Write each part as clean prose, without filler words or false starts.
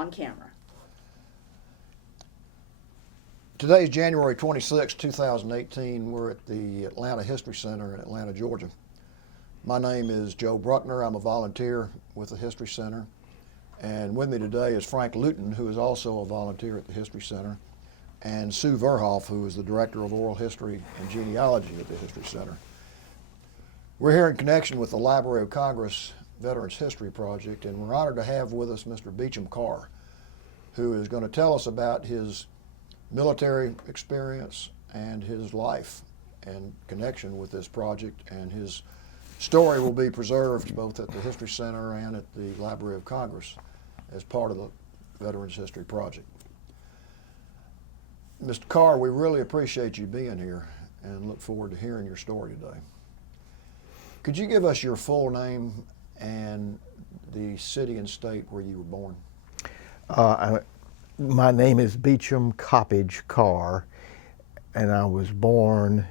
on camera. Today is January 26, 2018. We're at the Atlanta History Center in Atlanta, Georgia. My name is Joe Bruckner. I'm a volunteer with the History Center. And with me today is Frank Luton, who is also a volunteer at the History Center, and Sue Verhoff, who is the Director of Oral History and Genealogy at the History Center. We're here in connection with the Library of Congress Veterans History Project, and we're honored to have with us Mr. Beauchamp Carr, who is going to tell us about his military experience and his life and connection with this project, and his story will be preserved both at the History Center and at the Library of Congress as part of the Veterans History Project. Mr. Carr, we really appreciate you being here and look forward to hearing your story today. Could you give us your full name and the city and state where you were born? My name is Beauchamp Carr, and I was born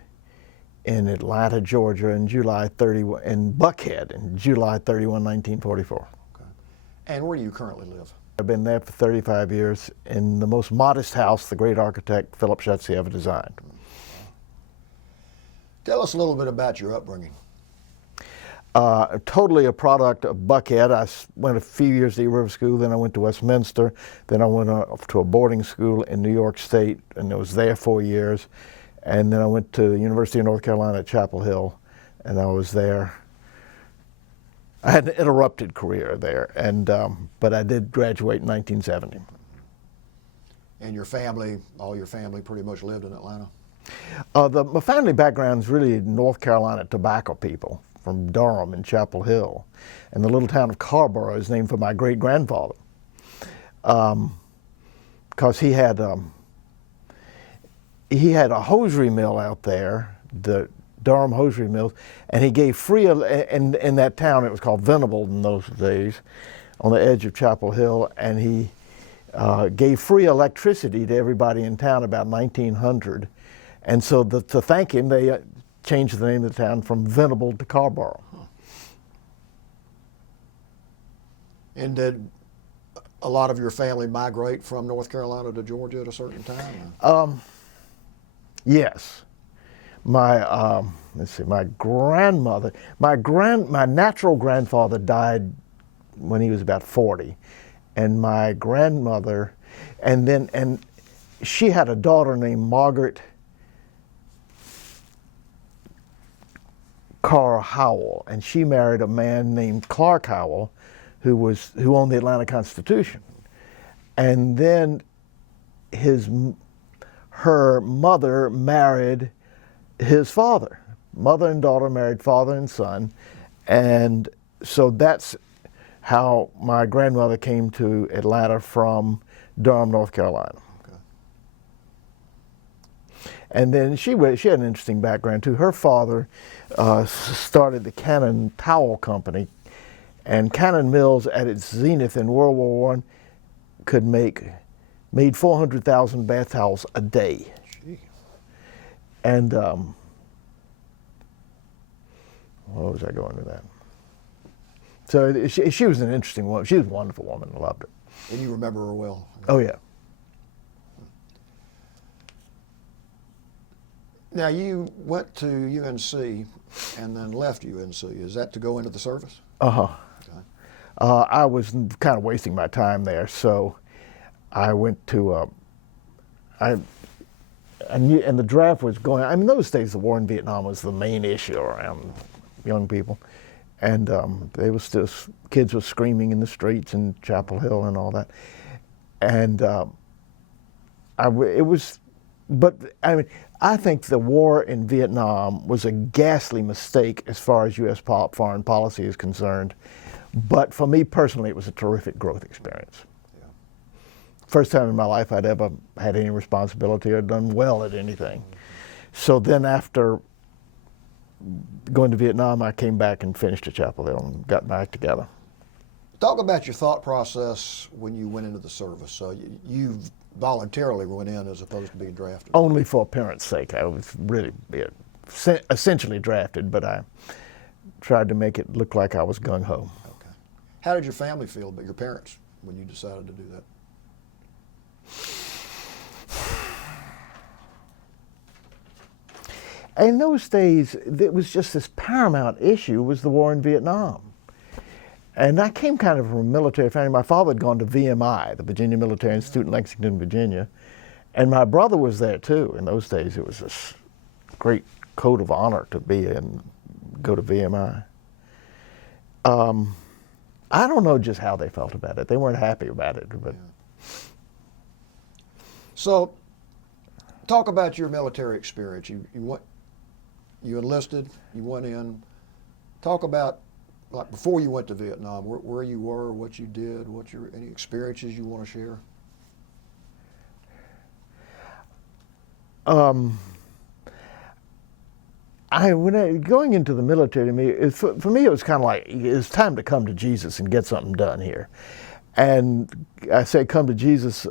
in Atlanta, Georgia, in July 31, in Buckhead, in July 31, 1944. Okay. And where do you currently live? I've been there for 35 years in the most modest house the great architect Philip Schutze ever designed. Tell us a little bit about your upbringing. Totally a product of Buckhead. I went a few years to the River School, then I went to Westminster, then I went off to a boarding school in New York State, and I was there 4 years. And then I went to the University of North Carolina at Chapel Hill, and I was there. I had an interrupted career there, and but I did graduate in 1970. And your family, all your family pretty much lived in Atlanta? My family background is really North Carolina tobacco people from Durham and Chapel Hill. And the little town of Carrboro is named for my great-grandfather. Because he had a hosiery mill out there, the Durham hosiery mills, and he gave free, in that town, it was called Venable in those days, on the edge of Chapel Hill, and he gave free electricity to everybody in town about 1900. And so to thank him, they changed the name of the town from Venable to Carrboro. Huh. And did a lot of your family migrate from North Carolina to Georgia at a certain time? Yes. My let's see, my grandmother, my natural grandfather died when he was about 40, and my grandmother, and she had a daughter named Margaret Carr Howell, and she married a man named Clark Howell, who owned the Atlanta Constitution, and then her mother married his father. Mother and daughter married father and son, and so that's how my grandmother came to Atlanta from Durham, North Carolina. Okay. And then she had an interesting background too. Her father started the Cannon Towel Company, and Cannon Mills at its zenith in World War I made 400,000 bath towels a day. Gee. And what was I going with that? So she was an interesting woman. She was a wonderful woman. I loved her. And you remember her well? Oh, yeah. Now, you went to UNC and then left UNC. Is that to go into the service? Uh-huh. Okay. I was kind of wasting my time there, so I went to, and the draft was going, I mean, those days the war in Vietnam was the main issue around young people. And they was still, kids were screaming in the streets in Chapel Hill and all that. And I think the war in Vietnam was a ghastly mistake as far as U.S. foreign policy is concerned. But for me personally, it was a terrific growth experience. Yeah. First time in my life I'd ever had any responsibility or done well at anything. So then after going to Vietnam, I came back and finished at Chapel Hill and got back together. Talk about your thought process when you went into the service. So you voluntarily went in as opposed to being drafted. Only for appearance sake. I was really essentially drafted, but I tried to make it look like I was gung-ho. Okay. How did your family feel about your parents when you decided to do that? in those days, it was just this paramount issue was the war in Vietnam. And I came kind of from a military family. My father had gone to VMI, the Virginia Military Institute in Lexington, Virginia. And my brother was there too. In those days, it was this great code of honor to be in, go to VMI. I don't know just how they felt about it. They weren't happy about it. But So, talk about your military experience. You enlisted, you went in. Talk about, like, before you went to Vietnam, where you were, what you did, any experiences you want to share? Going into the military, to me, for me, it was kind of like, it's time to come to Jesus and get something done here. And I say come to Jesus,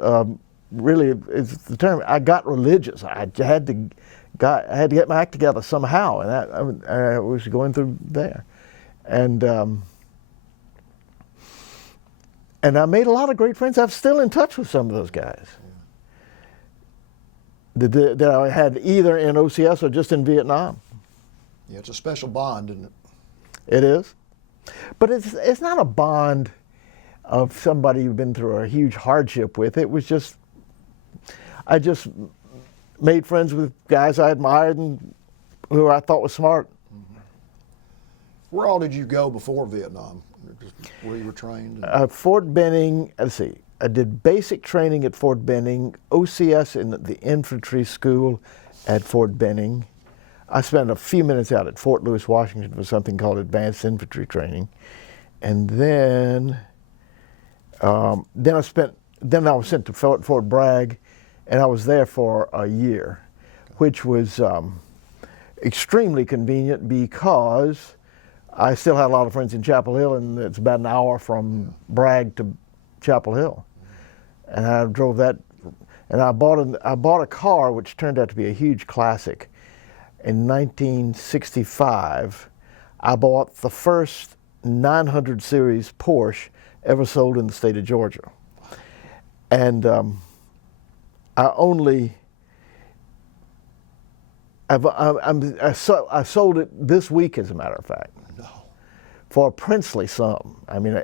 really is the term. I got religious. I had to get my act together somehow, and I was going through there. And I made a lot of great friends. I'm still in touch with some of those guys that I had either in OCS or just in Vietnam. Yeah, it's a special bond, isn't it? It is. But it's not a bond of somebody you've been through a huge hardship with. It was just, I just made friends with guys I admired and who I thought was smart. Mm-hmm. Where all did you go before Vietnam? Just where you were trained? Fort Benning, let's see, I did basic training at Fort Benning, OCS in the infantry school at Fort Benning. I spent a few minutes out at Fort Lewis, Washington for something called advanced infantry training. And then I was sent to Fort Bragg, and I was there for a year, which was extremely convenient because I still had a lot of friends in Chapel Hill, and it's about an hour from Bragg to Chapel Hill. And I drove that, and I bought a car, which turned out to be a huge classic. In 1965, I bought the first 900 series Porsche ever sold in the state of Georgia. And I sold it this week, as a matter of fact. No. For a princely sum. I mean,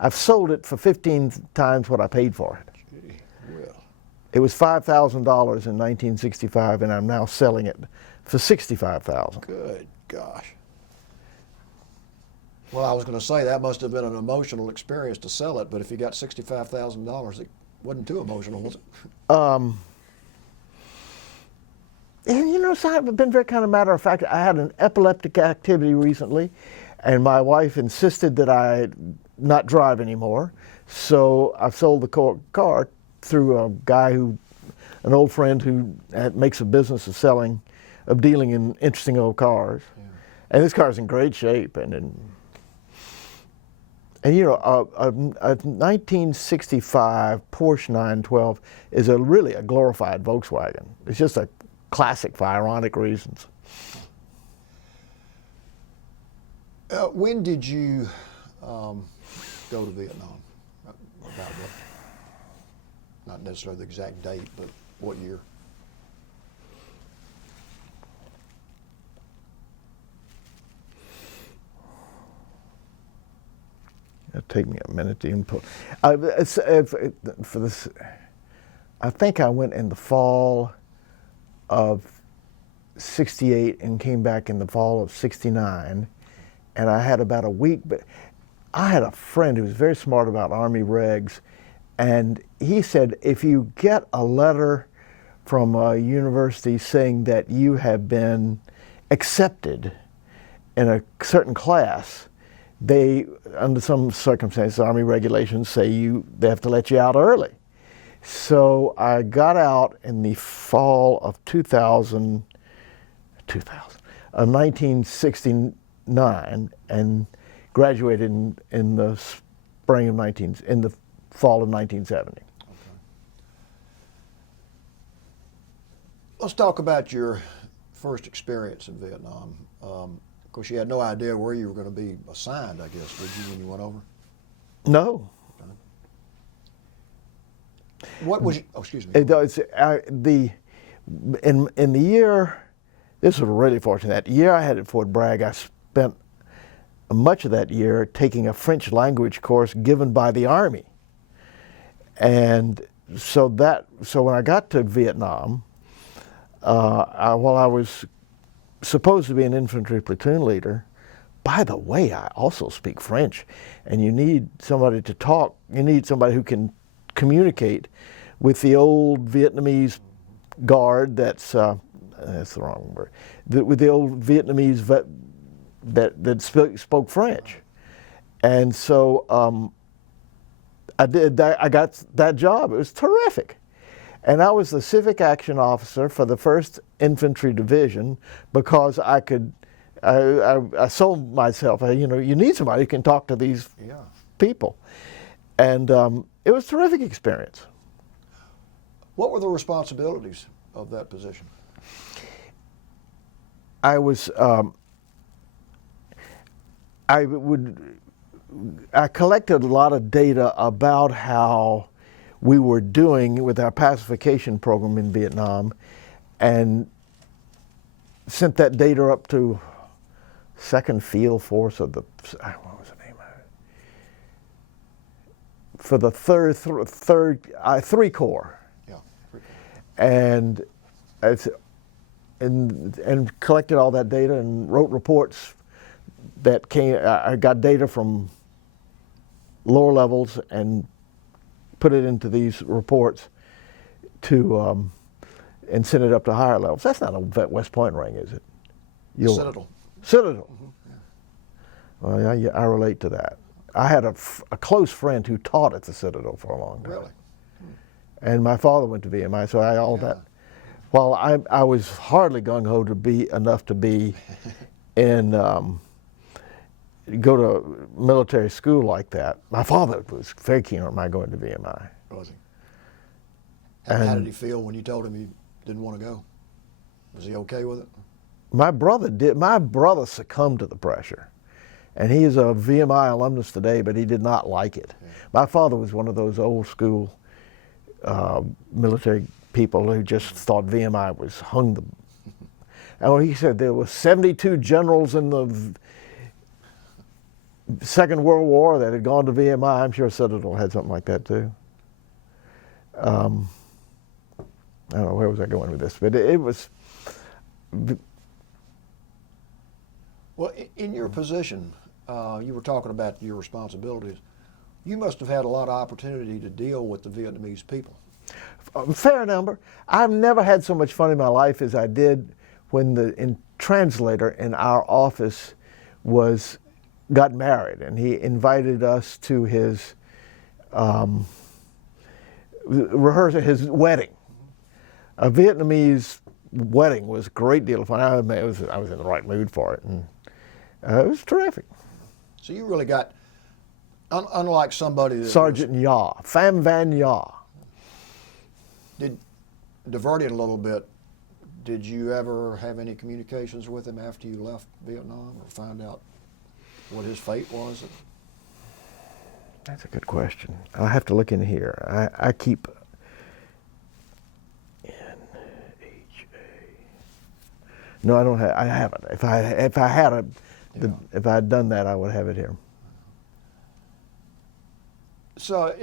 I've sold it for 15 times what I paid for it. Gee, well. It was $5,000 in 1965, and I'm now selling it for $65,000. Good gosh. Well, I was going to say that must have been an emotional experience to sell it, but if you got $65,000, it wasn't too emotional, was it? And you know, so I've been very kind of matter of fact. I had an epileptic activity recently, and my wife insisted that I not drive anymore. So I sold the car through a guy an old friend who makes a business of dealing in interesting old cars. Yeah. And this car's in great shape, and you know, a 1965 Porsche 912 is really a glorified Volkswagen. It's just a classic for ironic reasons. When did you go to Vietnam? About what? Not necessarily the exact date, but what year? It'll take me a minute to input. For this, I think I went in the fall of '68 and came back in the fall of '69, and I had about a week. But I had a friend who was very smart about Army regs, and he said if you get a letter from a university saying that you have been accepted in a certain class, they, under some circumstances, Army regulations say they have to let you out early. So I got out in the fall of 1969, and graduated in the spring of in the fall of 1970. Okay. Let's talk about your first experience in Vietnam. Of course, you had no idea where you were going to be assigned, I guess, did you, when you went over? No. What was? Oh, excuse me. In the year This was really fortunate. That year I had at Fort Bragg, I spent much of that year taking a French language course given by the Army. And so when I got to Vietnam, while I was supposed to be an infantry platoon leader, by the way, I also speak French, and you need somebody to talk. You need somebody who can communicate with the old Vietnamese guard. That's the wrong word. With the old Vietnamese that spoke French, and so I did that. I got that job. It was terrific, and I was the civic action officer for the 1st Infantry Division because I could. I sold myself. You need somebody who can talk to these people, and it was a terrific experience. What were the responsibilities of that position? I collected a lot of data about how we were doing with our pacification program in Vietnam, and sent that data up to 2nd Field Force of the, what was the name of it? For the 3 Corps. Yeah. And collected all that data and wrote reports that came. I got data from lower levels and put it into these reports to and sent it up to higher levels. That's not a West Point ring, is it? Citadel. Citadel. Mm-hmm. Yeah. Well, yeah, I relate to that. I had a close friend who taught at the Citadel for a long time. Really? And my father went to VMI, so that. While I was hardly gung-ho to be enough to be in, go to military school like that, my father was very keen on my going to VMI. Was he? How did he feel when you told him he didn't want to go? Was he okay with it? My brother did. My brother succumbed to the pressure, and he is a VMI alumnus today, but he did not like it. Yeah. My father was one of those old school military people who just thought VMI was hung the. And he said there were 72 generals in the Second World War that had gone to VMI. I'm sure Citadel had something like that too. I don't know, where was I going with this, but it was. Well, in your position, you were talking about your responsibilities. You must have had a lot of opportunity to deal with the Vietnamese people. A fair number. I've never had so much fun in my life as I did when the translator in our office got married, and he invited us to his rehearsal, his wedding. A Vietnamese wedding was a great deal of fun. I was in the right mood for it, and it was terrific. So you really got, unlike somebody that Sergeant Ya, Pham Van Ya. Diverting a little bit, did you ever have any communications with him after you left Vietnam, or find out what his fate was? That's a good question. I'll have to look in here. I keep No, I don't have. I haven't. If I had if I had done that, I would have it here. So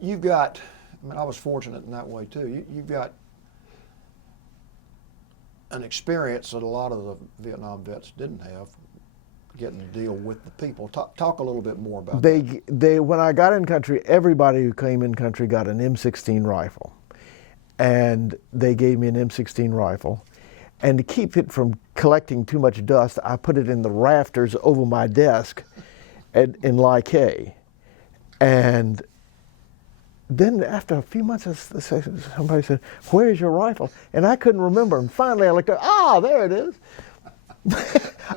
you've got. I mean, I was fortunate in that way too. You've got an experience that a lot of the Vietnam vets didn't have, getting to deal with the people. Talk a little bit more about that. When I got in country, everybody who came in country got an M16 rifle, and they gave me an M16 rifle. And to keep it from collecting too much dust, I put it in the rafters over my desk in Lai Kay. And then after a few months, somebody said, "Where's your rifle?" And I couldn't remember. And finally I looked at, there it is.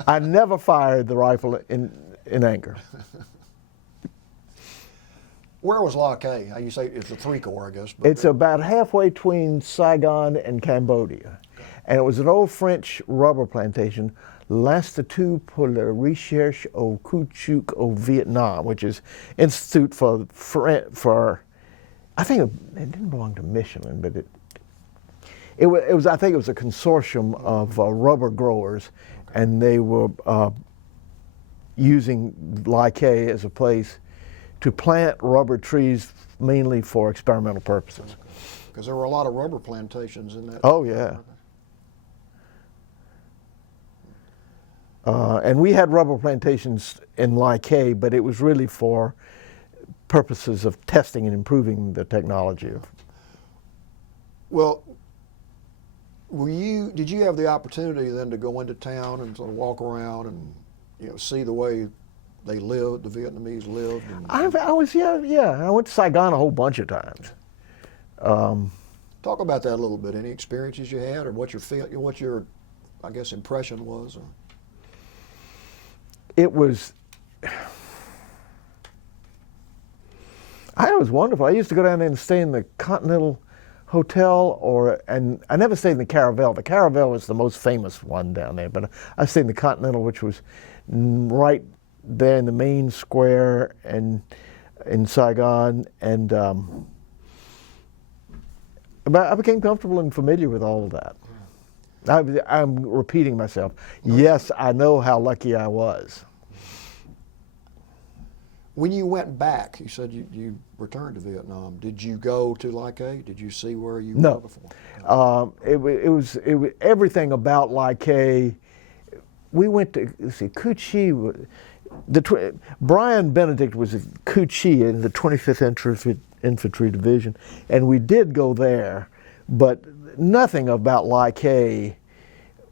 I never fired the rifle in anger. Where was Lai Kay? You say it's a 3 Corps, I guess. It's about halfway between Saigon and Cambodia. And it was an old French rubber plantation, l'Institut pour la Recherche au Caoutchouc au Vietnam, which is Institute for I think it didn't belong to Michelin, but it was I think it was a consortium of rubber growers, and they were using Legacy as a place to plant rubber trees mainly for experimental purposes. Because there were a lot of rubber plantations in that. Oh yeah. And we had rubber plantations in Legacy, but it was really for purposes of testing and improving the technology. Well, did you have the opportunity then to go into town and sort of walk around and, you know, see the way they lived, the Vietnamese lived? I was, yeah. I went to Saigon a whole bunch of times. Talk about that a little bit. Any experiences you had, or what your, I guess, impression was? Or? It was wonderful. I used to go down there and stay in the Continental Hotel, and I never stayed in the Caravel. The Caravel was the most famous one down there, but I stayed in the Continental, which was right there in the main square and in Saigon, and I became comfortable and familiar with all of that. I'm repeating myself. Yes, I know how lucky I was. When you went back, you said you returned to Vietnam. Did you go to Legacy? Did you see where you were before? It was everything about Legacy. We went to, let's see, Cu Chi. Brian Benedict was at Cu Chi in the 25th Infantry Division, and we did go there, but nothing about Legacy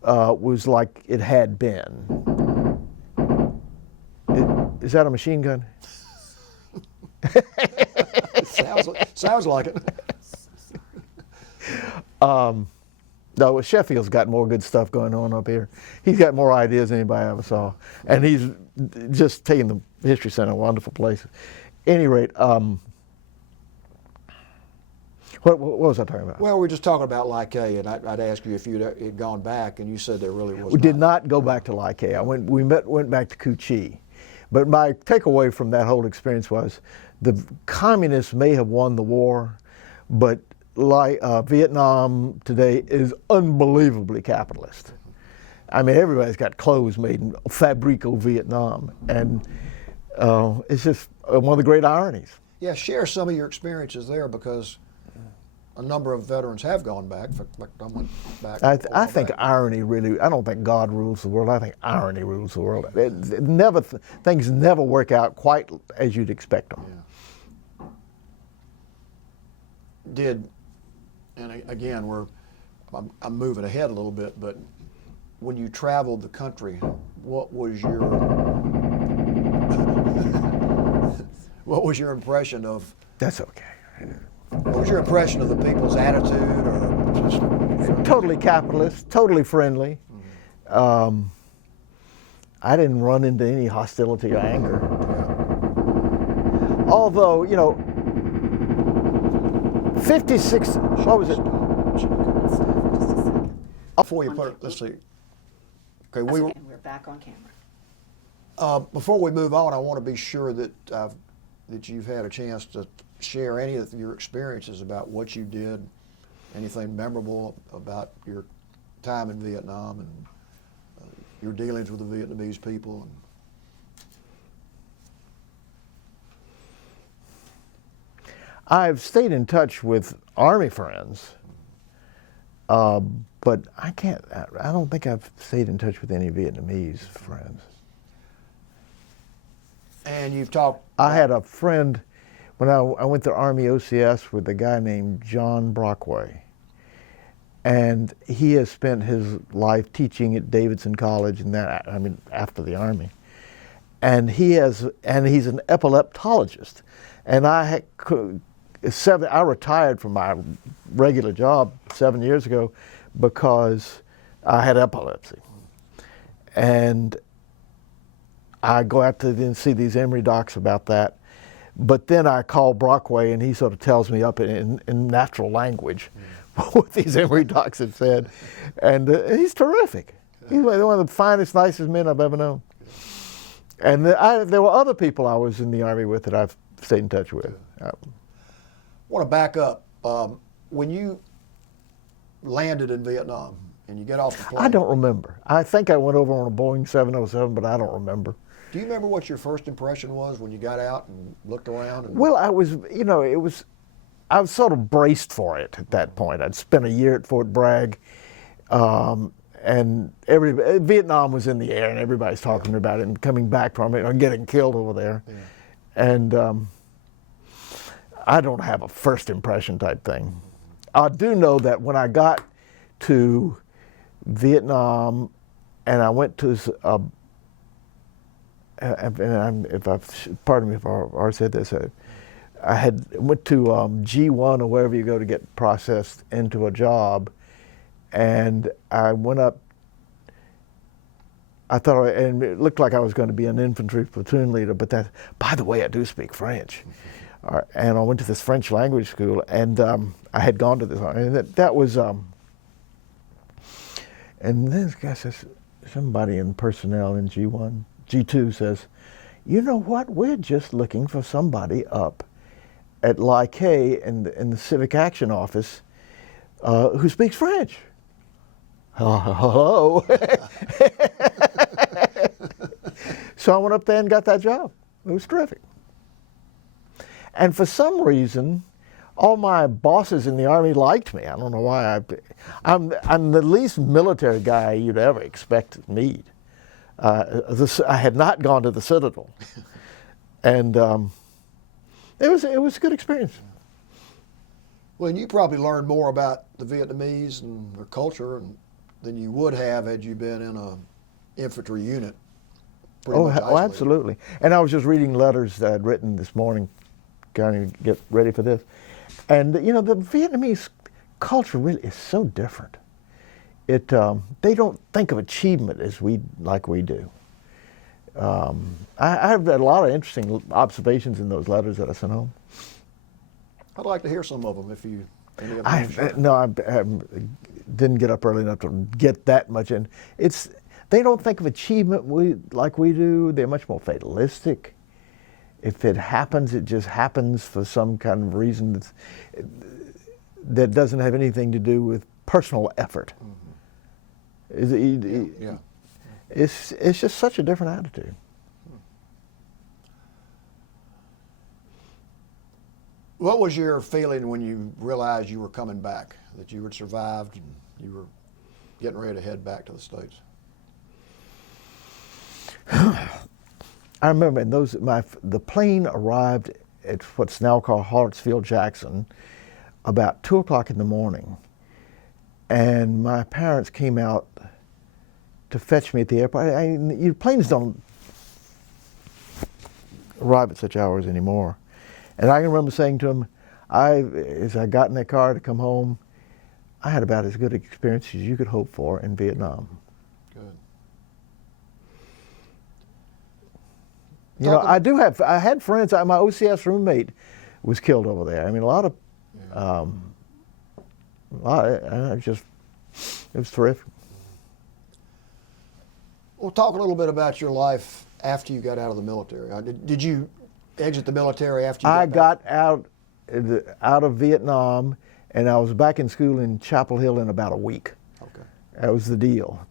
was like it had been. Is that a machine gun? Sounds like it. No, Sheffield's got more good stuff going on up here. He's got more ideas than anybody I ever saw. And he's just taking the History Center wonderful places. At any rate, what was I talking about? Well, we were just talking about Legacy, and I'd ask you if you'd gone back, and you said there really was. We did not go back to Legacy. We went back to Cu Chi. But my takeaway from that whole experience was the communists may have won the war, but Vietnam today is unbelievably capitalist. I mean, everybody's got clothes made in Fabrico Vietnam, and it's just one of the great ironies. Yeah, share some of your experiences there, because a number of veterans have gone back. In fact, I went back. I think irony really, I don't think God rules the world. I think irony rules the world. Things never work out quite as you'd expect them. Yeah. And again, I'm moving ahead a little bit, but when you traveled the country, what was your impression of? That's okay. What was your impression of the people's attitude, or just totally capitalist, totally friendly? I didn't run into any hostility or anger. Although, 56. What was it? Before you put it, let's see. Okay, We're back on camera. Before we move on, I want to be sure that you've had a chance to share any of your experiences about what you did, anything memorable about your time in Vietnam and your dealings with the Vietnamese people. I've stayed in touch with Army friends, but I don't think I've stayed in touch with any Vietnamese friends. And you've talked. I had a friend when I went to Army OCS with a guy named John Brockway, and he has spent his life teaching at Davidson College and that, after the Army, and he's an epileptologist, and I retired from my regular job 7 years ago because I had epilepsy, and I go out to then see these Emory docs about that. But then I call Brockway, and he sort of tells me up in natural language what these Emory docs have said. And he's terrific. He's one of the finest, nicest men I've ever known. And there were other people I was in the Army with that I've stayed in touch with. I want to back up. When you landed in Vietnam and you get off the plane. I don't remember. I think I went over on a Boeing 707, but I don't remember. Do you remember what your first impression was when you got out and looked around? Well, I was, I was sort of braced for it at that point. I'd spent a year at Fort Bragg, and Vietnam was in the air, and everybody's talking about it and coming back from it and getting killed over there. Yeah. And I don't have a first impression type thing. I do know that when I got to Vietnam, and I went to pardon me if I already said this. I went to G1 or wherever you go to get processed into a job, and I went up. I thought, and it looked like I was going to be an infantry platoon leader, but that, by the way, I do speak French. And I went to this French language school, and I had gone to this, and that was, and this guy says, somebody in personnel in G1, G2 says, you know what, we're just looking for somebody up at Like in the Civic Action Office who speaks French. Hello. So I went up there and got that job. It was terrific. And for some reason, all my bosses in the Army liked me. I don't know why. I'm the least military guy you'd ever expect to meet. I had not gone to the Citadel, and it was a good experience. Well, and you probably learned more about the Vietnamese and their culture than you would have had you been in an infantry unit. Oh, absolutely. And I was just reading letters that I'd written this morning, kind of get ready for this. And, the Vietnamese culture really is so different. They don't think of achievement as we do. I have had a lot of interesting observations in those letters that I sent home. I'd like to hear some of them if you. I didn't get up early enough to get that much in. They don't think of achievement like we do. They're much more fatalistic. If it happens, it just happens for some kind of reason that doesn't have anything to do with personal effort. Yeah. It's just such a different attitude. What was your feeling when you realized you were coming back, that you had survived and you were getting ready to head back to the States? I remember the plane arrived at what's now called Hartsfield-Jackson about 2 o'clock in the morning, and my parents came out to fetch me at the airport. Planes don't arrive at such hours anymore. And I can remember saying to them, as I got in that car to come home, I had about as good an experience as you could hope for in Vietnam. Good. I had friends. My OCS roommate was killed over there. I mean, it was terrific. Well, talk a little bit about your life after you got out of the military. Did you exit the military after you got out of Vietnam, and I was back in school in Chapel Hill in about a week. Okay. That was the deal.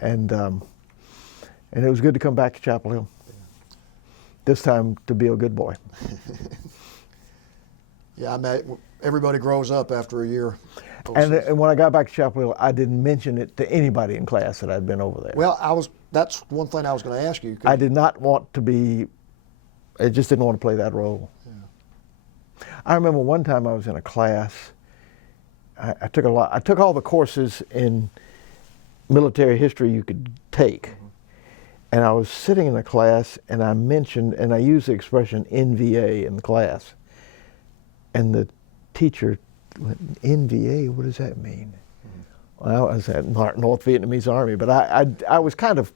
And it was good to come back to Chapel Hill. Yeah. This time to be a good boy. Yeah, everybody grows up after a year. And when I got back to Chapel Hill, I didn't mention it to anybody in class that I'd been over there. Well, that's one thing I was going to ask you. I did not want to be. I just didn't want to play that role. Yeah. I remember one time I was in a class. I took all the courses in military history you could take. Mm-hmm. And I was sitting in a class, and I used the expression NVA in the class. And the teacher went, NVA, what does that mean? Mm-hmm. Well, I was at North Vietnamese Army, but I was kind of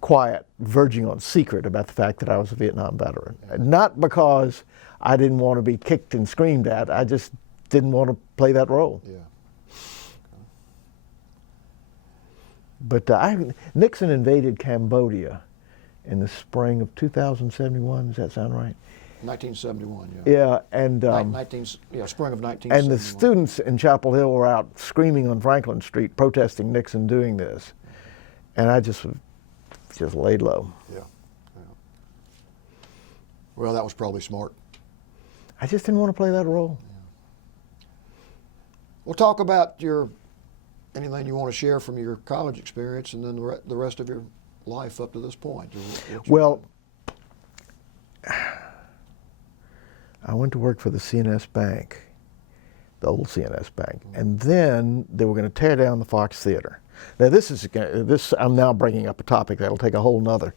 quiet, verging on secret about the fact that I was a Vietnam veteran. Yeah. Not because I didn't want to be kicked and screamed at, I just didn't want to play that role. Yeah. But Nixon invaded Cambodia in the spring of 2071, does that sound right? 1971, yeah. Yeah, and spring of 1971. and the students in Chapel Hill were out screaming on Franklin Street, protesting Nixon doing this, and I just laid low. Yeah. Well, that was probably smart. I just didn't want to play that role. We'll talk about anything you want to share from your college experience, and then the rest of your life up to this point. Well, I went to work for the CNS Bank, the old CNS Bank, and then they were going to tear down the Fox Theater. Now I'm now bringing up a topic that'll take a whole nother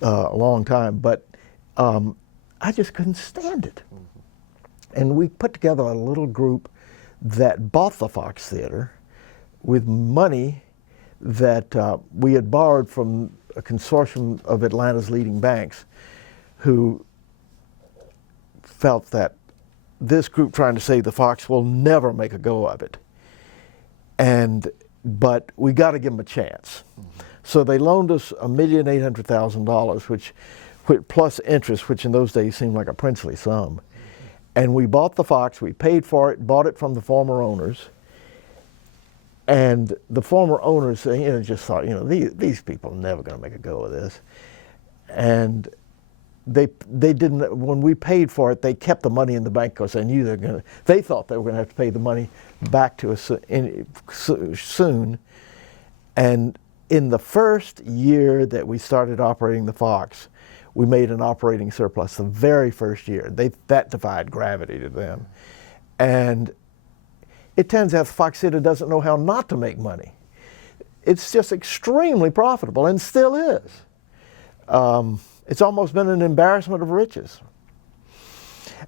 long time, but I just couldn't stand it. And we put together a little group that bought the Fox Theater with money that we had borrowed from a consortium of Atlanta's leading banks, who felt that this group trying to save the Fox will never make a go of it. But we got to give them a chance. So they loaned us $1,800,000, which plus interest, which in those days seemed like a princely sum. And we bought the Fox, we paid for it, bought it from the former owners. And the former owners, just thought, these people are never going to make a go of this. And they didn't. When we paid for it, they kept the money in the bank because they knew they thought they were going to have to pay the money back to us soon. And in the first year that we started operating the Fox, we made an operating surplus the very first year. That defied gravity to them. And it turns out the Fox Theater doesn't know how not to make money. It's just extremely profitable, and still is. It's almost been an embarrassment of riches.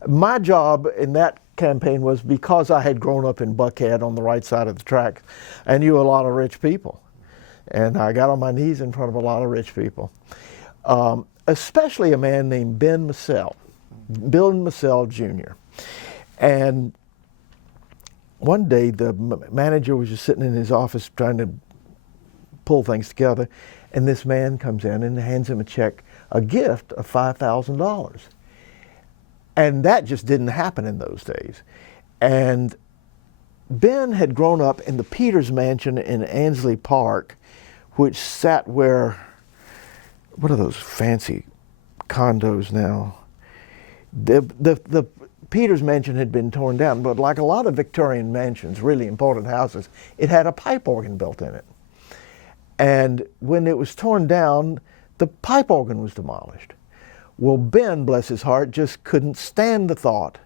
My job in that campaign was, because I had grown up in Buckhead on the right side of the track, I knew a lot of rich people. And I got on my knees in front of a lot of rich people. Especially a man named Bill Massell Jr. And one day the manager was just sitting in his office trying to pull things together, and this man comes in and hands him a gift of $5,000. And that just didn't happen in those days. And Ben had grown up in the Peters Mansion in Ansley Park, which sat where, what are those fancy condos now? The Peters Mansion had been torn down, but like a lot of Victorian mansions, really important houses, it had a pipe organ built in it. And when it was torn down, the pipe organ was demolished. Well, Ben, bless his heart, just couldn't stand the thought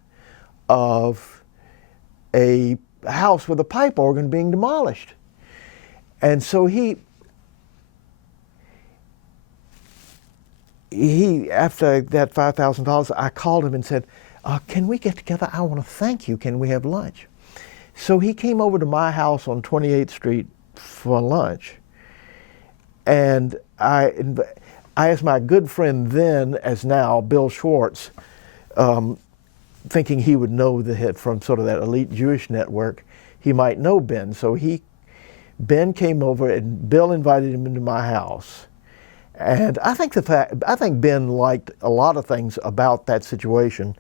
of a house with a pipe organ being demolished. And so he after that $5,000, I called him and said, can we get together? I want to thank you. Can we have lunch? So he came over to my house on 28th Street for lunch. And I asked my good friend then, as now, Bill Schwartz, thinking he would know the hit from sort of that elite Jewish network, he might know Ben. So Ben came over and Bill invited him into my house. And I think Ben liked a lot of things about that situation,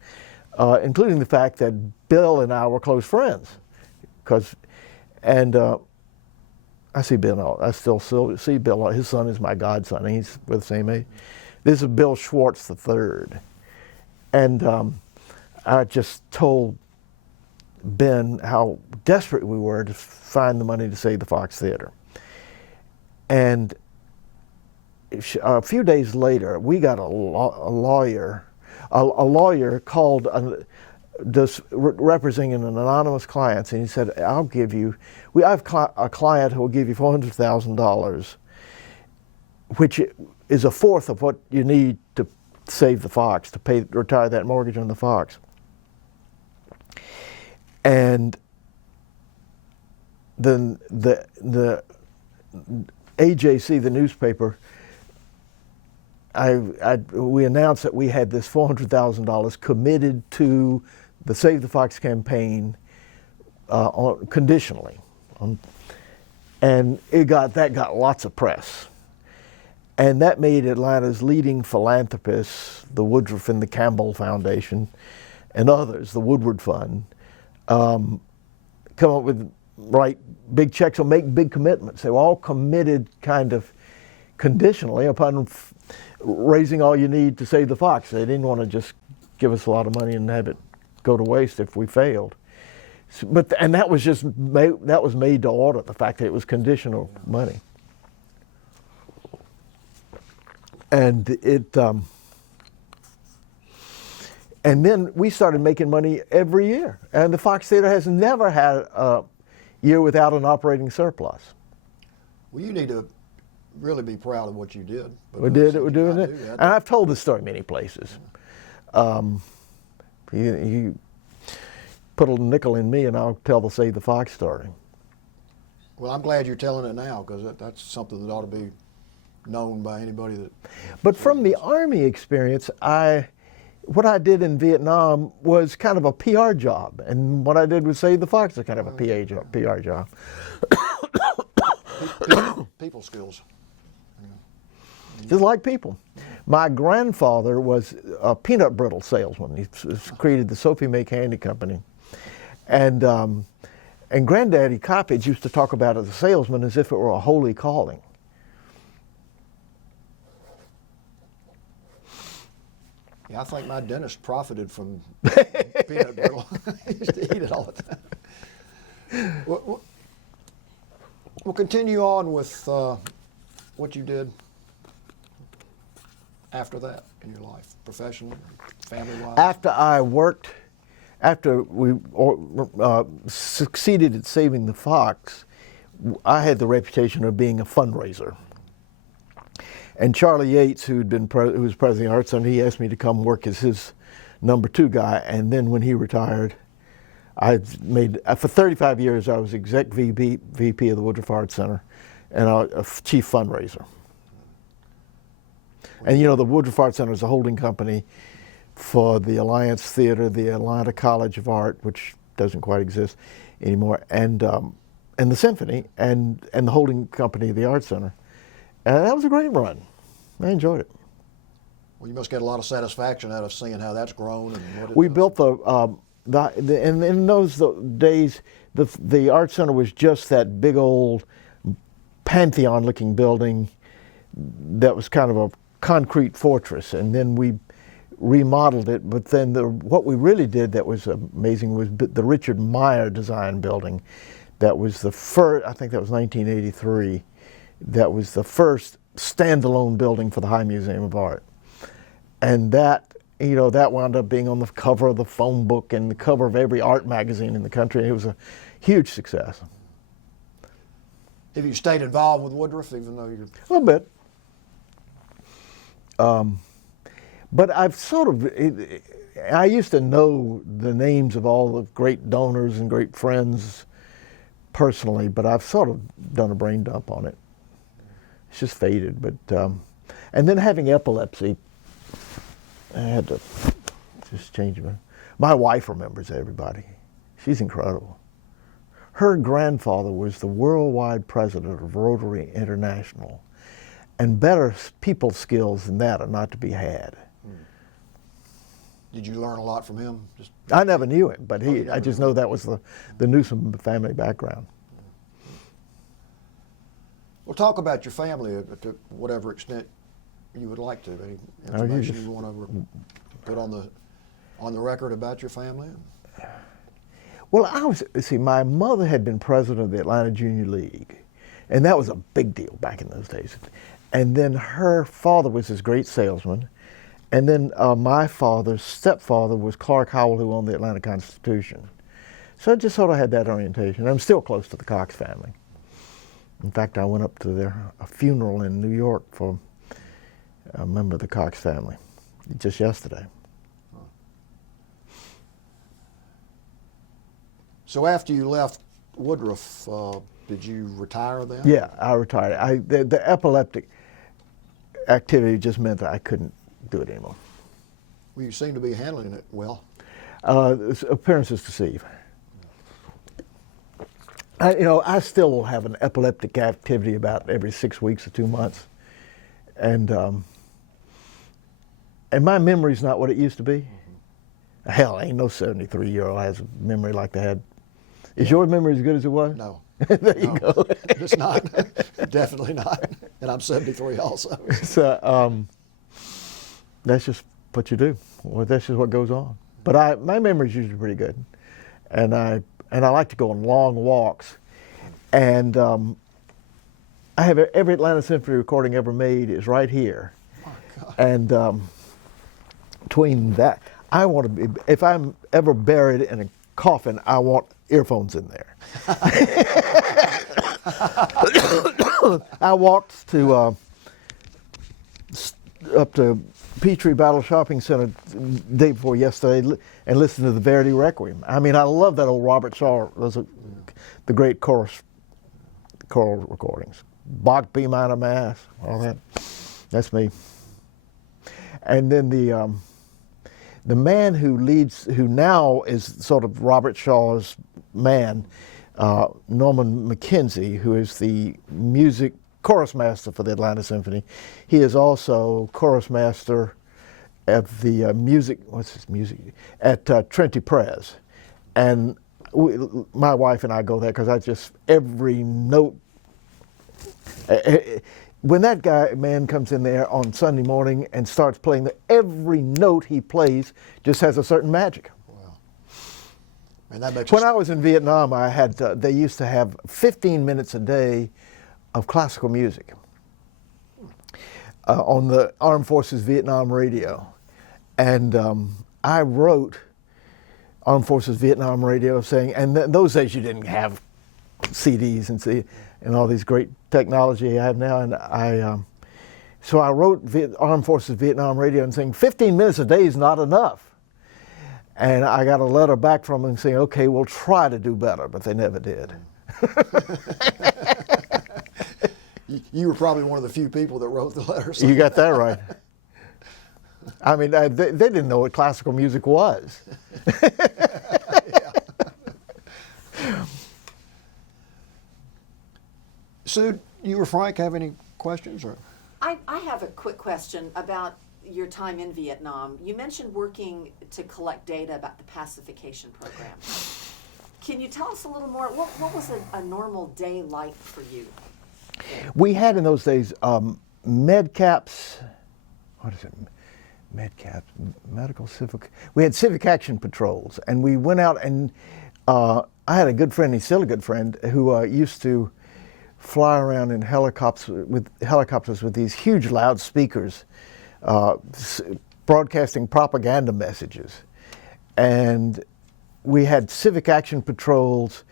including the fact that Bill and I were close friends. I see Bill. I still see Bill. His son is my godson. He's with the same age. This is Bill Schwartz III, and I just told Ben how desperate we were to find the money to save the Fox Theater. And a few days later, we got a lawyer called representing an anonymous client, and he said, I have a client who will give you $400,000, which is a fourth of what you need to save the Fox, to retire that mortgage on the Fox. And then the AJC, the newspaper, we announced that we had this $400,000 committed to the Save the Fox campaign conditionally. And that got lots of press. And that made Atlanta's leading philanthropists, the Woodruff and the Campbell Foundation, and others, the Woodward Fund, come up with, write big checks or make big commitments. They were all committed kind of conditionally upon raising all you need to save the fox. They didn't want to just give us a lot of money and have it go to waste if we failed. And that was just that was made to order, the fact that it was conditional money. And and then we started making money every year. And the Fox Theater has never had a year without an operating surplus. Well, you need to really be proud of what you did. We did it. We're doing it. And I've told this story many places. You put a nickel in me and I'll tell the Save the Fox story. Well, I'm glad you're telling it now, because that's something that ought to be known by anybody that... But from the Army experience, what I did in Vietnam was kind of a PR job, and what I did with Save the Fox was kind of a PR job. People skills. Just like people. My grandfather was a peanut brittle salesman. He created the Sophie May Candy Company. And Granddaddy Coppage used to talk about it as a salesman as if it were a holy calling. Yeah, I think my dentist profited from peanut brittle. He used to eat it all the time. We'll continue on with what you did after that in your life, professionally, family-wise. After we succeeded at saving the fox, I had the reputation of being a fundraiser. And Charlie Yates, who was president of the Arts Center, he asked me to come work as his #2 guy. And then when he retired, for 35 years, I was exec VP of the Woodruff Arts Center and a chief fundraiser. And you know, the Woodruff Arts Center is a holding company for the Alliance Theater, the Atlanta College of Art, which doesn't quite exist anymore, and the Symphony, and the holding company of the Arts Center. And that was a great run. I enjoyed it. Well, you must get a lot of satisfaction out of seeing how that's grown and what it We does. built and in those days, the Art Center was just that big old Pantheon-looking building that was kind of a concrete fortress, and then we remodeled it. But then what we really did that was amazing was the Richard Meyer Design Building. That was the first, I think that was 1983. That was the first standalone building for the High Museum of Art. And that wound up being on the cover of the phone book and the cover of every art magazine in the country. It was a huge success. Have you stayed involved with Woodruff, even though you're... A little bit. But I've I used to know the names of all the great donors and great friends personally, but I've sort of done a brain dump on it. It's just faded. But and then having epilepsy, I had to just change it. My wife remembers everybody. She's incredible. Her grandfather was the worldwide president of Rotary International, and better people skills than that are not to be had. Did you learn a lot from him? I never knew it, but I just know that was the Newsom family background. Well, talk about your family to whatever extent you would like to. Any information you want to put on the record about your family? Well, my mother had been president of the Atlanta Junior League, and that was a big deal back in those days. And then her father was this great salesman. And then my father's stepfather was Clark Howell, who owned the Atlanta Constitution. So I just sort of had that orientation. I'm still close to the Cox family. In fact, I went up to a funeral in New York for a member of the Cox family just yesterday. So after you left Woodruff, did you retire then? Yeah, I retired. The epileptic activity just meant that I couldn't do it anymore. Well, you seem to be handling it well. Appearances deceive. I still will have an epileptic activity about every 6 weeks or 2 months. and my memory's not what it used to be. Hell, ain't no 73-year-old has a memory like they had. Is your memory as good as it was? No. There you No, go. it's not. Definitely not. And I'm 73 also. So that's just what you do. Well, that's just what goes on. But my memory's usually pretty good, and I like to go on long walks, and I have every Atlanta Symphony recording ever made is right here, My God. and between that, I want to be. If I'm ever buried in a coffin, I want earphones in there. I walked to up to Peachtree Battle Shopping Center the day before yesterday and listened to the Verdi Requiem. I mean, I love that old Robert Shaw. Those are the great choral recordings. Bach B minor Mass, all that. That's me. And then the man who now is sort of Robert Shaw's man, Norman McKenzie, who is the music chorus master for the Atlanta Symphony. He is also chorus master of the music at Trinity Press. And my wife and I go there because every note, when that man comes in there on Sunday morning and starts playing, every note he plays just has a certain magic. Wow. And that makes When I was in Vietnam, they used to have 15 minutes a day of classical music on the Armed Forces Vietnam radio. And I wrote Armed Forces Vietnam radio saying, and those days you didn't have CDs and all these great technology you have now. And so I wrote Armed Forces Vietnam radio and saying 15 minutes a day is not enough. And I got a letter back from them saying, okay, we'll try to do better, but they never did. You were probably one of the few people that wrote the letters. You got that right. I mean, they didn't know what classical music was. Sue, you or Frank have any questions? Or? I have a quick question about your time in Vietnam. You mentioned working to collect data about the pacification program. Can you tell us a little more? What was a normal day like for you? We had in those days medcaps. What is it? Medcaps, medical civic. We had civic action patrols, and we went out and I had a good friend. He's still a good friend who used to fly around in helicopters with these huge loudspeakers, broadcasting propaganda messages, and we had civic action patrols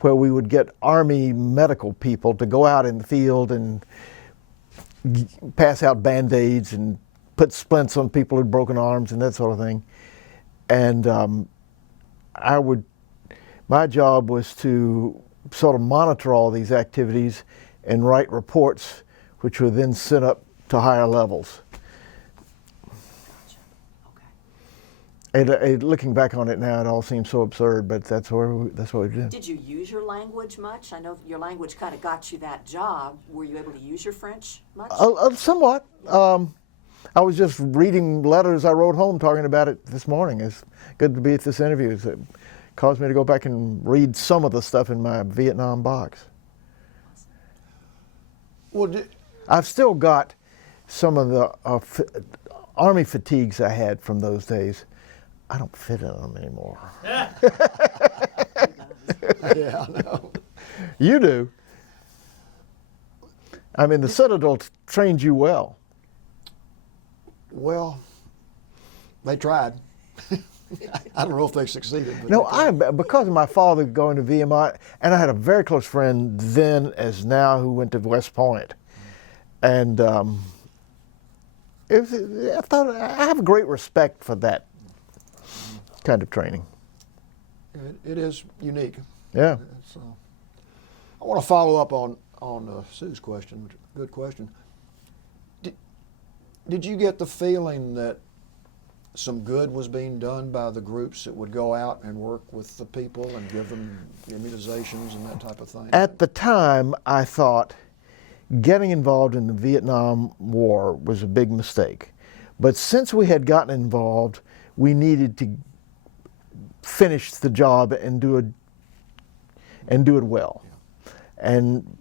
where we would get Army medical people to go out in the field and pass out Band-Aids and put splints on people who'd broken arms and that sort of thing. And my job was to sort of monitor all these activities and write reports, which were then sent up to higher levels. And looking back on it now, it all seems so absurd, but that's what we did. Did you use your language much? I know your language kind of got you that job. Were you able to use your French much? Somewhat. I was just reading letters I wrote home talking about it this morning. It's good to be at this interview. It caused me to go back and read some of the stuff in my Vietnam box. Well, I've still got some of the Army fatigues I had from those days. I don't fit in them anymore. yeah, I know. You do. I mean, the Citadel trained you well. Well, they tried. I don't know if they succeeded. But No, because of my father going to VMI, and I had a very close friend then as now who went to West Point, and I thought I have great respect for that kind of training. it is unique. Yeah. I want to follow up on Sue's question, which is a good question. Did you get the feeling that some good was being done by the groups that would go out and work with the people and give them immunizations and that type of thing? At the time, I thought, getting involved in the Vietnam War was a big mistake. But since we had gotten involved, we needed to finish the job and do it well. And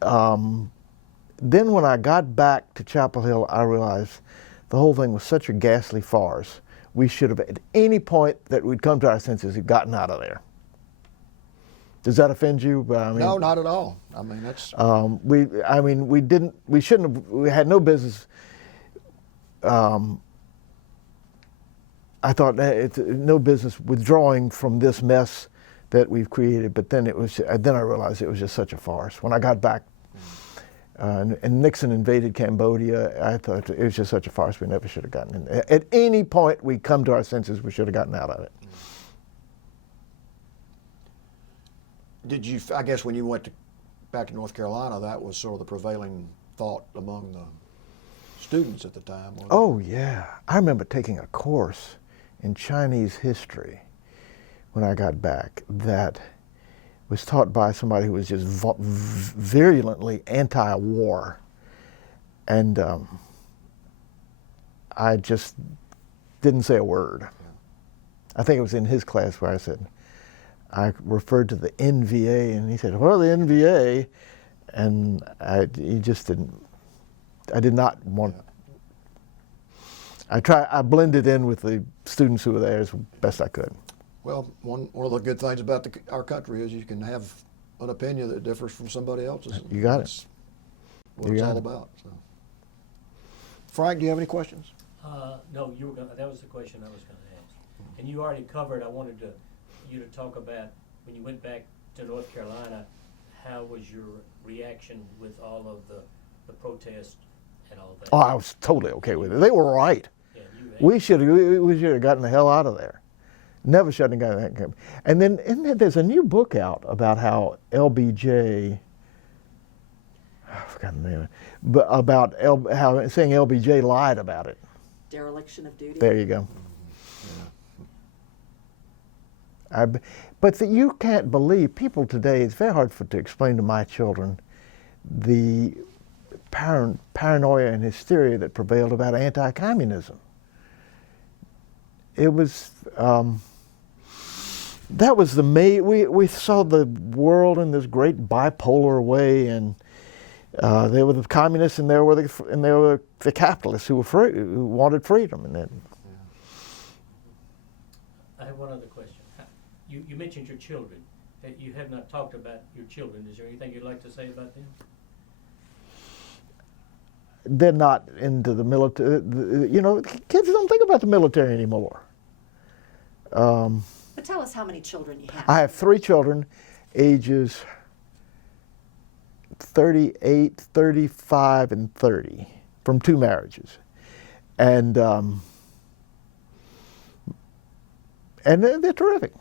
then when I got back to Chapel Hill, I realized the whole thing was such a ghastly farce. We should have, at any point that we'd come to our senses, had gotten out of there. Does that offend you? But, I mean, No, not at all. I mean, that's we shouldn't have. We had no business. I thought it's no business withdrawing from this mess that we've created. But then I realized it was just such a farce. When I got back, and Nixon invaded Cambodia, I thought it was just such a farce. We never should have gotten in. At any point we come to our senses, we should have gotten out of it. Did you, I guess when you went back to North Carolina, that was sort of the prevailing thought among the students at the time, wasn't it? Oh yeah, I remember taking a course in Chinese history when I got back that was taught by somebody who was just virulently anti-war, and I just didn't say a word. Yeah. I think it was in his class where I referred to the NVA, and he said, "Well, the NVA," and he just didn't. I did not want. I blended in with the students who were there as best I could. Well, one of the good things about our country is you can have an opinion that differs from somebody else's. You got That's it. What it's all about. So. Frank, do you have any questions? No, that was the question I was going to ask. And you already covered, I wanted you to talk about when you went back to North Carolina, how was your reaction with all of the protests and all that? Oh, I was totally okay with it. They were right. Yeah, we should have gotten the hell out of there. Never should have gotten that. And then there's a new book out about how LBJ, I forgot the name, but about how saying LBJ lied about it. Dereliction of duty. There you go. But you can't believe people today. It's very hard to explain to my children the paranoia and hysteria that prevailed about anti-communism. It was that was we saw the world in this great bipolar way, and there were the communists and there were the capitalists who wanted freedom, and then. I have one other question. You mentioned your children. You have not talked about your children. Is there anything you'd like to say about them? They're not into the military. Kids don't think about the military anymore. But tell us how many children you have. I have 3 children, ages 38, 35, and 30, from 2 marriages. And they're terrific.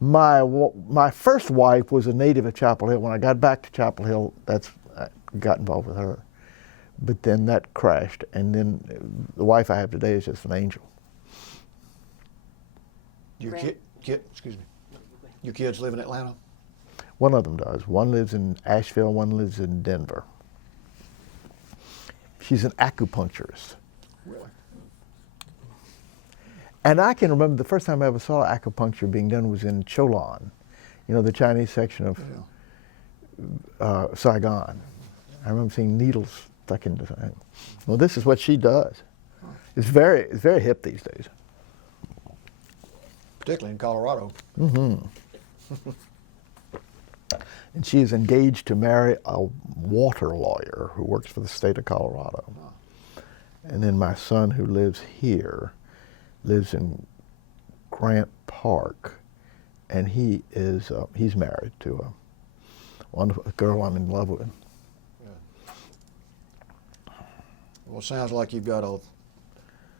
My first wife was a native of Chapel Hill. When I got back to Chapel Hill, I got involved with her. But then that crashed, and then the wife I have today is just an angel. Your kids live in Atlanta? One of them does. One lives in Asheville, one lives in Denver. She's an acupuncturist. Really? And I can remember the first time I ever saw acupuncture being done was in Cholon, the Chinese section of Saigon. I remember seeing needles stuck into something. Well, this is what she does. It's very hip these days. Particularly in Colorado. Mm-hmm. And she is engaged to marry a water lawyer who works for the state of Colorado. And then my son, who lives here, lives in Grant Park, and he's married to a girl I'm in love with. Well, it sounds like you've got a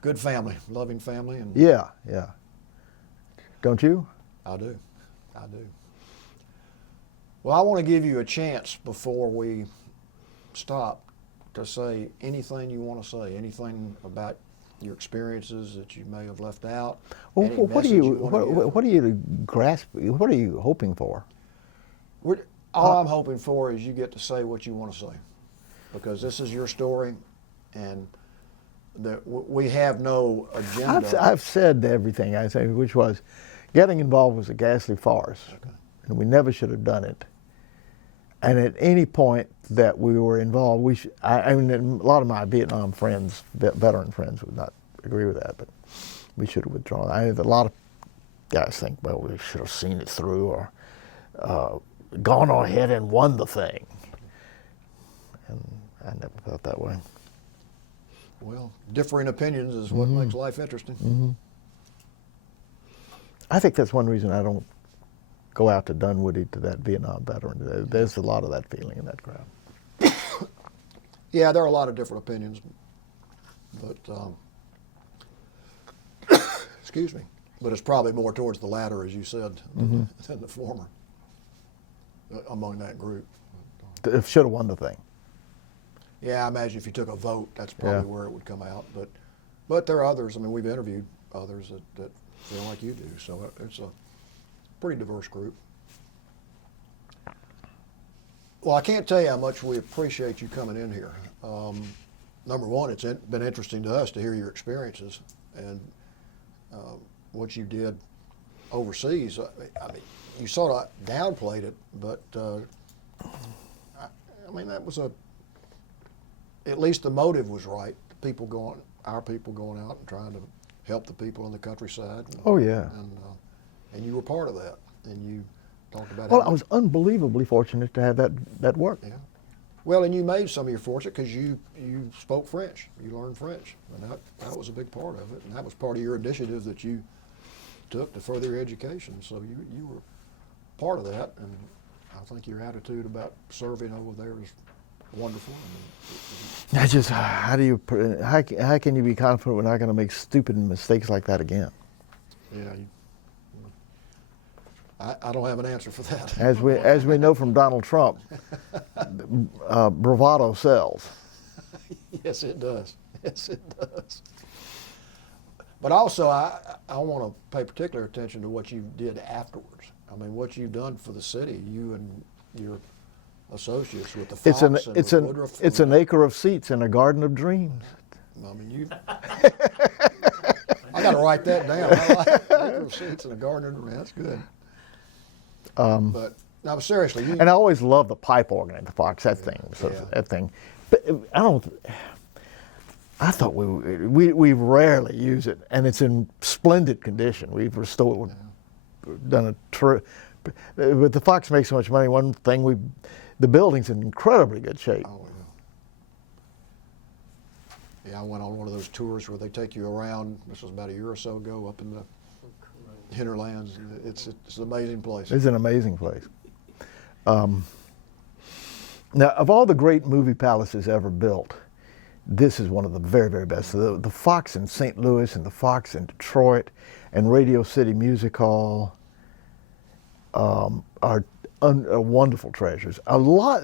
good family, loving family. And Yeah. Don't you? I do. Well, I want to give you a chance before we stop to say anything you want to say, anything about your experiences that you may have left out. Well, any what are message you want to give. what are you to grasp? What are you hoping for? All I'm hoping for is you get to say what you want to say, because this is your story, and we have no agenda. I've said everything I say, which was getting involved was a ghastly farce, and we never should have done it. And at any point that we were involved, I mean, a lot of my Vietnam friends, veteran friends, would not agree with that, but we should have withdrawn. A lot of guys think, well, we should have seen it through, or gone ahead and won the thing. And I never felt that way. Well, differing opinions is what makes life interesting. I think that's one reason I don't go out to Dunwoody to that Vietnam veteran. There's a lot of that feeling in that crowd. Yeah, there are a lot of different opinions, but excuse me. But it's probably more towards the latter, as you said, than the former among that group. Should have won the thing. Yeah, I imagine if you took a vote, that's probably where it would come out. But there are others. I mean, we've interviewed others that feel like you do. So it's a pretty diverse group. Well, I can't tell you how much we appreciate you coming in here. Number one, it's been interesting to us to hear your experiences and what you did overseas. I mean, you sort of downplayed it, but I mean, that was at least the motive was right. Our people going out and trying to help the people in the countryside. Oh yeah. And you were part of that, and you talked about. Well, I was unbelievably fortunate to have that work. Yeah. Well, and you made some of your fortune because you spoke French. You learned French, and that was a big part of it. And that was part of your initiative that you took to further your education. So you were part of that, and I think your attitude about serving over there is wonderful. I just, how can you be confident we're not going to make stupid mistakes like that again? Yeah. I don't have an answer for that. As we know from Donald Trump, bravado sells. Yes, it does. Yes, it does. But also, I want to pay particular attention to what you did afterwards. I mean, what you've done for the city, you and your associates with the Fox and with Woodruff. It's an acre of seats in a garden of dreams. I mean, I got to write that down. I like acre of seats in a garden of dreams. That's good. But no, seriously, and I always loved the pipe organ at the Fox. That thing, that thing. But I thought we rarely use it, and it's in splendid condition. We've restored, done but the Fox makes so much money. One thing the building's in incredibly good shape. Oh, yeah. I went on one of those tours where they take you around. This was about a year or so ago, up in the hinterlands. It's an amazing place. It's an amazing place. Now, of all the great movie palaces ever built, this is one of the very, very best. The Fox in St. Louis and the Fox in Detroit and Radio City Music Hall are wonderful treasures.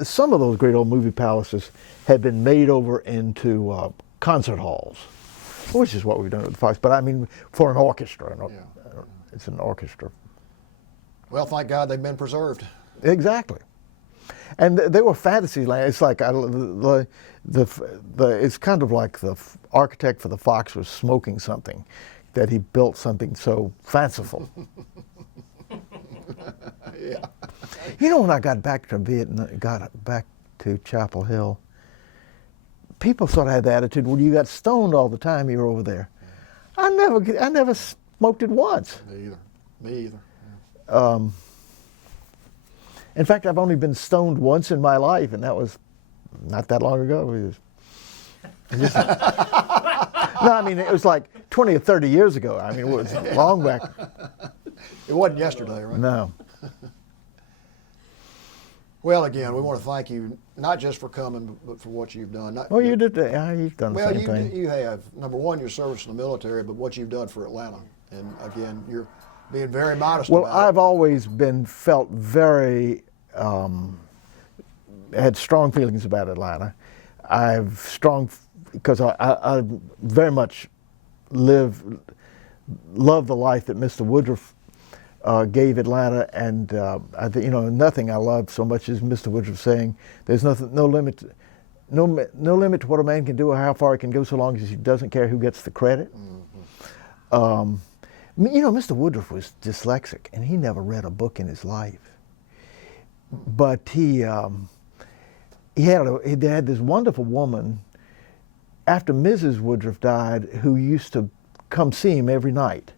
Some of those great old movie palaces have been made over into concert halls, which is what we've done with the Fox. But I mean, for an orchestra. It's an orchestra. Well, thank God they've been preserved. Exactly. And they were fantasy land. It's like it's kind of like the architect for the Fox was smoking something, that he built something so fanciful. Yeah. You know, when I got back to Vietnam, got back to Chapel Hill, people sort of had the attitude, well, you got stoned all the time you were over there. I never smoked it once. Me either. Yeah. In fact, I've only been stoned once in my life, and that was not that long ago. No, I mean, it was like 20 or 30 years ago. I mean, it was long back. It wasn't yesterday, right? No. Well, again, we want to thank you, not just for coming, but for what you've done. Well, you did. You've done the same thing. Well, you have. Number one, your service in the military, but what you've done for Atlanta. And again, you're being very modest about it. Well, I've always felt very, had strong feelings about Atlanta. Because I very much love the life that Mr. Woodruff gave Atlanta, and I think, nothing I love so much as Mr. Woodruff saying, "There's nothing, no limit, no limit to what a man can do or how far he can go, so long as he doesn't care who gets the credit." Mr. Woodruff was dyslexic, and he never read a book in his life. But he had this wonderful woman after Mrs. Woodruff died, who used to come see him every night.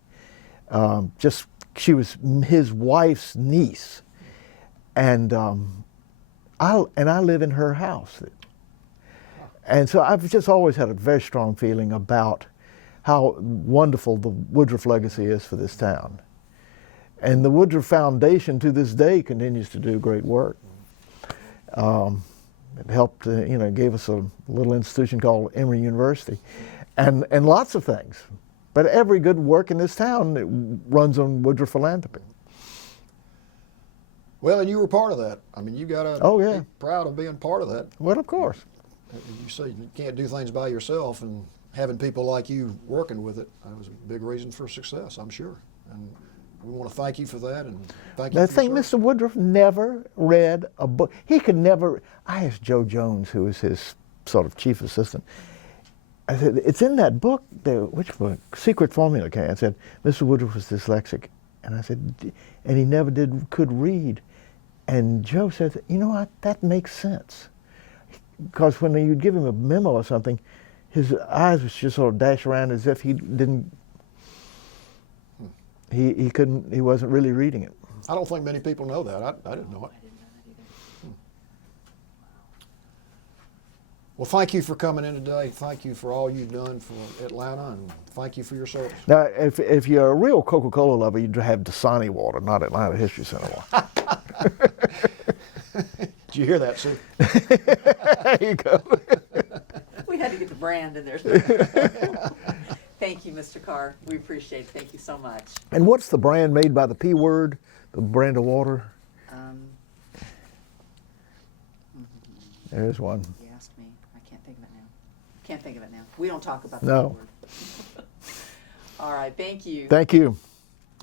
She was his wife's niece, and I live in her house, and so I've just always had a very strong feeling about how wonderful the Woodruff legacy is for this town, and the Woodruff Foundation to this day continues to do great work. It helped, gave us a little institution called Emory University, and lots of things. But every good work in this town, it runs on Woodruff philanthropy. Well, and you were part of that. I mean, you got to be proud of being part of that. Well, of course. You say you can't do things by yourself, and having people like you working with it, that was a big reason for success, I'm sure. And we want to thank you for that, and thank you The for thing, your service. Mr. Woodruff never read a book. He could never. I asked Joe Jones, who was his sort of chief assistant. I said, "It's in that book, which book? Secret Formula." I said, "Mr. Woodruff was dyslexic," and I said, "And he never could read." And Joe said, "You know what? That makes sense, because when you'd give him a memo or something, his eyes would just sort of dash around as if he didn't. He couldn't. He wasn't really reading it." I don't think many people know that. I didn't know it. Well, thank you for coming in today. Thank you for all you've done for Atlanta, and thank you for your service. Now, if you're a real Coca-Cola lover, you'd have Dasani water, not Atlanta History Center water. Did you hear that, Sue? There you go. We had to get the brand in there. Thank you, Mr. Carr. We appreciate it. Thank you so much. And what's the brand made by the P word? The brand of water? There's one. You asked me. I can't think of it now. Can't think of it now. We don't talk about the No. word. All right. Thank you. Thank you.